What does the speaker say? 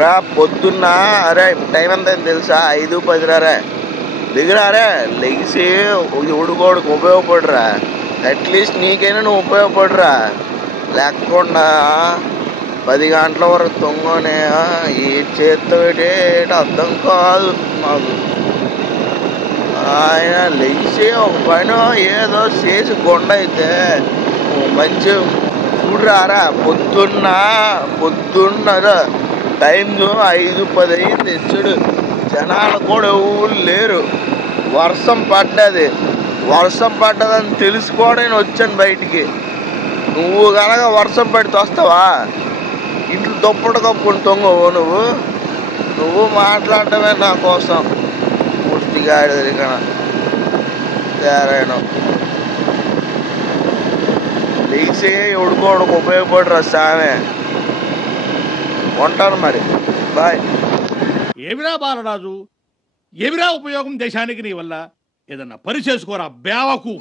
రా పొద్దున్న అరే టైం ఎంత అయింది తెలుసా? 5:10 రే. దిగురారే లెగిసి ఉడుకోడికి ఉపయోగపడరా. అట్లీస్ట్ నీకైనా నువ్వు ఉపయోగపడరా. లేకుండా 10 గంటల వరకు తొంగనే ఏ చేత్తో అర్థం కాదు మాకు. ఆయన లెగిసి ఒక పని ఏదో చేసి కొండ అయితే మంచి చూడరారా. పొద్దున్నరా టైం 5:10 అయింది. చూడు జనాలు కూడా ఎవరు లేరు. వర్షం పడ్డదని తెలుసుకోవడానికి వచ్చాను బయటికి. నువ్వు కనుక వర్షం పడితే వస్తావా? ఇంట్లో దుప్పటి కప్పుకుని తొంగవు నువ్వు మాట్లాడటమే నా కోసం. పూర్తిగా తేరాయడం లేచి ఉడుకోవడానికి ఉపయోగపడరా సామే. ఉంటాను మరి, బాయ్. ఏమిరా బాలరాజు, ఏమిరా ఉపయోగం దేశానికి నీ వల్ల? ఏదన్నా పని చేసుకోరా బేవకు.